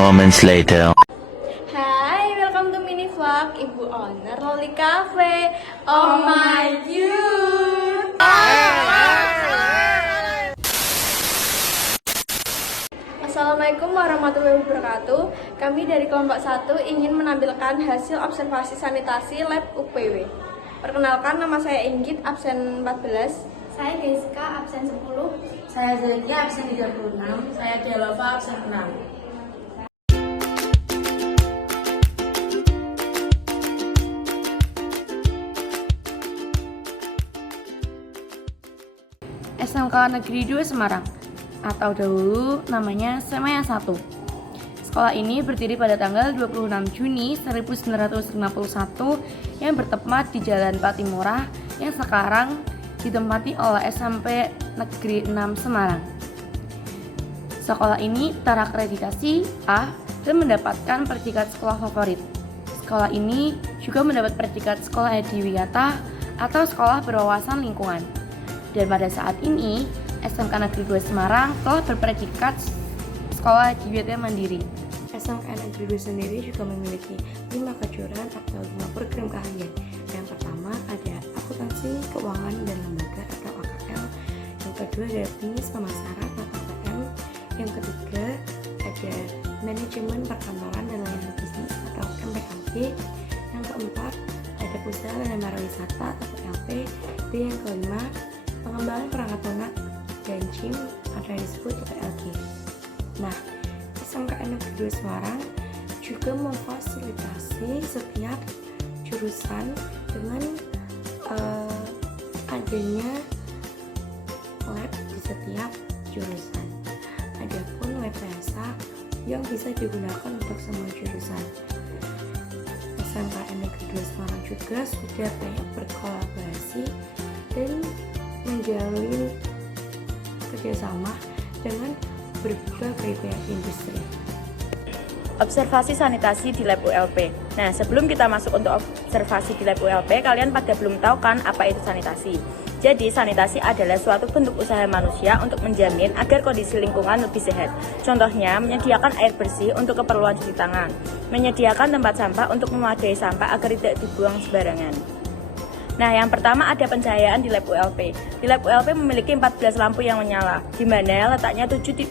moments later. Hai, welcome to mini vlog Ibu Owner Loli Cafe. Oh my god. Assalamualaikum warahmatullahi wabarakatuh. Kami dari kelompok 1 ingin menampilkan hasil observasi sanitasi lab UPW. Perkenalkan, nama saya Inggit, absen 14. Saya Jessica, absen 10. Saya Zaikia, absen 36. Saya Delova, absen 6. SMK Negeri 2 Semarang, atau dahulu namanya Semaya 1. Sekolah ini berdiri pada tanggal 26 Juni 1951 yang bertempat di Jalan Patimura yang sekarang ditempati oleh SMP Negeri 6 Semarang. Sekolah ini terakreditasi A dan mendapatkan predikat sekolah favorit. Sekolah ini juga mendapat predikat sekolah adiwiyata atau sekolah berwawasan lingkungan. Dan pada saat ini, SMK Negeri 2 Semarang telah berpredikat sekolah adiwiyata mandiri. SMK Negeri 2 sendiri juga memiliki 5 kejuaraan atau 5 program keahlian. Yang pertama ada akuntansi, keuangan, dan lembaga atau AKL. Yang kedua ada bisnis pemasaran atau PM. Yang ketiga ada manajemen perkantoran dan layanan bisnis atau MPLB. Yang keempat ada usaha dan pariwisata atau PLP. Dan yang kelima pengembangan perangkat lunak dan gym atau yang disebut PLG. Nah, SMK Negeri 2 Semarang juga memfasilitasi setiap jurusan dengan adanya lab di setiap jurusan. Adapun lab PSA yang bisa digunakan untuk semua jurusan. SMK Negeri 2 Semarang juga sudah banyak berkolaborasi dan menjalin kerjasama dengan berbagai pihak industri. Observasi sanitasi di lab ULP. Nah, sebelum kita masuk untuk observasi di lab ULP, kalian pada belum tahu kan apa itu sanitasi. Jadi, sanitasi adalah suatu bentuk usaha manusia untuk menjamin agar kondisi lingkungan lebih sehat. Contohnya, menyediakan air bersih untuk keperluan cuci tangan, menyediakan tempat sampah untuk memadai sampah agar tidak dibuang sembarangan. Nah, yang pertama ada pencahayaan di lab ULP. Di lab ULP memiliki 14 lampu yang menyala, di mana letaknya 7 di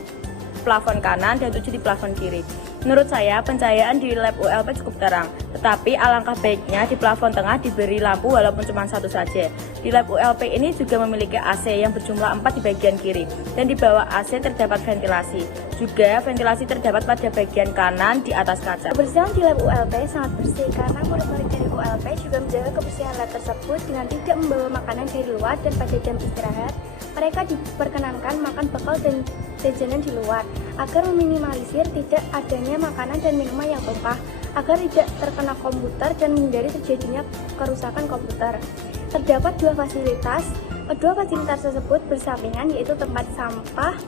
plafon kanan dan 7 di plafon kiri. Menurut saya, pencahayaan di lab ULP cukup terang, tetapi alangkah baiknya di plafon tengah diberi lampu walaupun cuma satu saja. Di lab ULP ini juga memiliki AC yang berjumlah 4 di bagian kiri, dan di bawah AC terdapat ventilasi. Juga ventilasi terdapat pada bagian kanan di atas kaca. Kebersihan di lab ULP sangat bersih karena murid-murid dari ULP juga menjaga kebersihan lab tersebut dengan tidak membawa makanan dari luar, dan pada jam istirahat mereka diperkenankan makan bekal dan jajanan di luar agar meminimalisir tidak adanya makanan dan minuman yang tumpah, agar tidak terkena komputer dan menghindari terjadinya kerusakan komputer. Terdapat dua fasilitas. Kedua fasilitas tersebut bersampingan, yaitu tempat sampah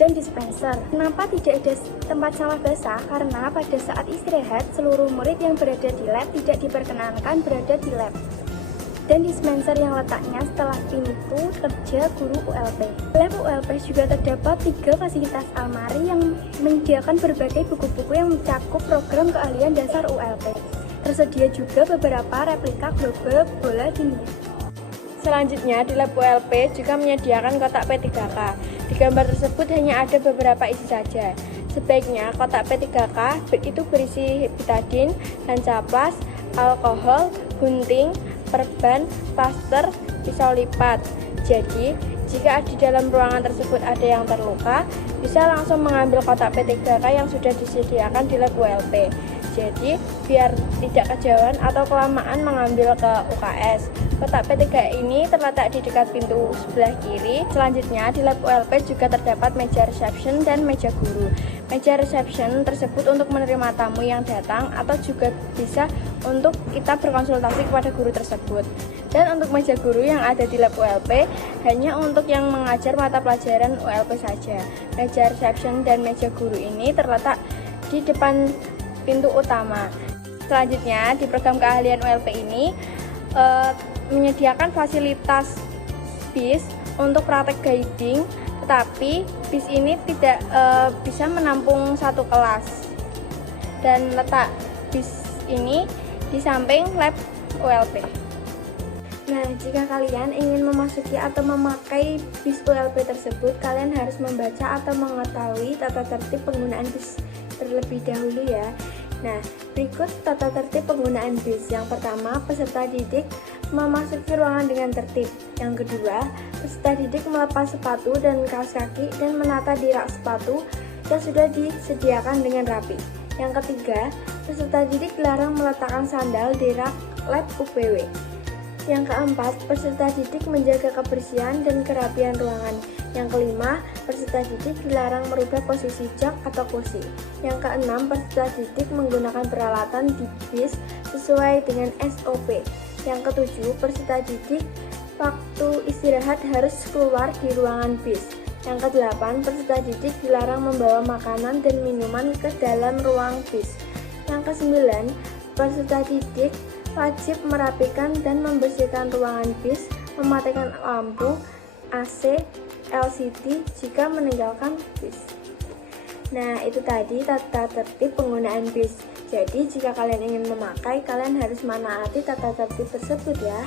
dan dispenser. Kenapa tidak ada tempat sampah basah? Karena pada saat istirahat, seluruh murid yang berada di lab tidak diperkenankan berada di lab. Dan dispenser yang letaknya setelah pintu kerja guru ULP. Lab ULP juga terdapat 3 fasilitas almari yang menyediakan berbagai buku-buku yang mencakup program keahlian dasar ULP. Tersedia juga beberapa replika globe bola dunia. Selanjutnya, di lab ULP juga menyediakan kotak P3K. Di gambar tersebut hanya ada beberapa isi saja. Sebaiknya kotak P3K itu berisi betadine, hancaplas, alkohol, gunting, perban, plaster, pisau lipat. Jadi, jika di dalam ruangan tersebut ada yang terluka, bisa langsung mengambil kotak P3K yang sudah disediakan di lab ULP. Jadi, biar tidak kejauhan atau kelamaan mengambil ke UKS. Kotak P3 ini terletak di dekat pintu sebelah kiri. Selanjutnya, di lab ULP juga terdapat meja reception dan meja guru. Meja reception tersebut untuk menerima tamu yang datang atau juga bisa untuk kita berkonsultasi kepada guru tersebut. Dan untuk meja guru yang ada di lab ULP hanya untuk yang mengajar mata pelajaran ULP saja. Meja reception dan meja guru ini terletak di depan pintu utama. Selanjutnya, di program keahlian ULP ini menyediakan fasilitas bis untuk praktek guiding Tetapi bis ini tidak bisa menampung satu kelas. Dan letak bis ini di samping lab ULP. Nah, jika kalian ingin memasuki atau memakai bis ULP tersebut, kalian harus membaca atau mengetahui tata tertib penggunaan bis terlebih dahulu ya. Nah, berikut tata tertib penggunaan bis. Yang pertama, peserta didik memasuki ruangan dengan tertib. Yang kedua, peserta didik melepas sepatu dan kaos kaki dan menata di rak sepatu yang sudah disediakan dengan rapi. Yang ketiga, peserta didik dilarang meletakkan sandal di rak lab UPW. Yang keempat, peserta didik menjaga kebersihan dan kerapian ruangan. Yang kelima, peserta didik dilarang merubah posisi jok atau kursi. Yang keenam, peserta didik menggunakan peralatan di bis sesuai dengan SOP. Yang ketujuh, peserta didik waktu istirahat harus keluar di ruangan bis. Yang kedelapan, peserta didik dilarang membawa makanan dan minuman ke dalam ruang bis. Yang kesembilan, peserta didik wajib merapikan dan membersihkan ruangan bis, mematikan lampu, AC, LCD jika meninggalkan bis. Nah, itu tadi tata tertib penggunaan bis. Jadi, jika kalian ingin memakai, kalian harus menaati tata tertib tersebut ya.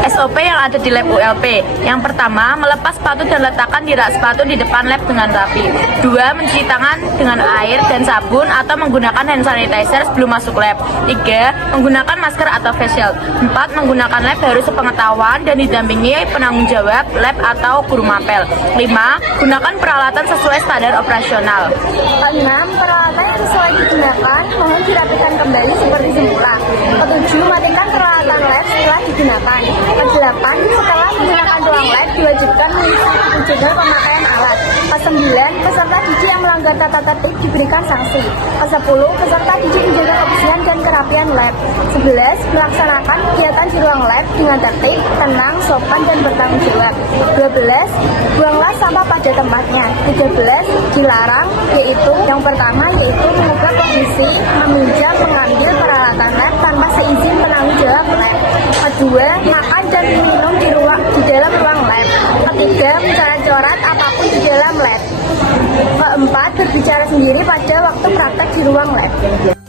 SOP yang ada di lab ULP. Yang pertama, melepas sepatu dan letakkan di rak sepatu di depan lab dengan rapi. 2. Mencuci tangan dengan air dan sabun atau menggunakan hand sanitizer sebelum masuk lab. 3. Menggunakan masker atau face shield. 4. Menggunakan lab harus sepengetahuan dan didampingi penanggung jawab lab atau guru mapel. 5. Gunakan peralatan sesuai standar operasional. 6. Peralatan yang sesuai digunakan mohon dirapikan kembali seperti semula. 7. Matikan peralatan lab setelah digunakan. 8. Setelah menggunakan ruang lab diwajibkan mengisi jadwal pemakaian alat. 9. Peserta didik yang melanggar tata tertib diberikan sanksi. 10. Peserta didik menjaga kebersihan dan kerapian lab. 11. Melaksanakan kegiatan di ruang lab dengan tertib, tenang, sopan dan bertanggung jawab. 12. Buanglah sampah pada tempatnya. 13. Dilarang yaitu yang pertama yaitu mengubah kondisi, meminjam, mengambil peralatan lab tanpa seizin penanggung jawab lab. Kedua, makan dan minum di dalam ruang lab. Ketiga, mencoret-coret apapun di dalam lab. Keempat, berbicara sendiri pada waktu praktek di ruang lab.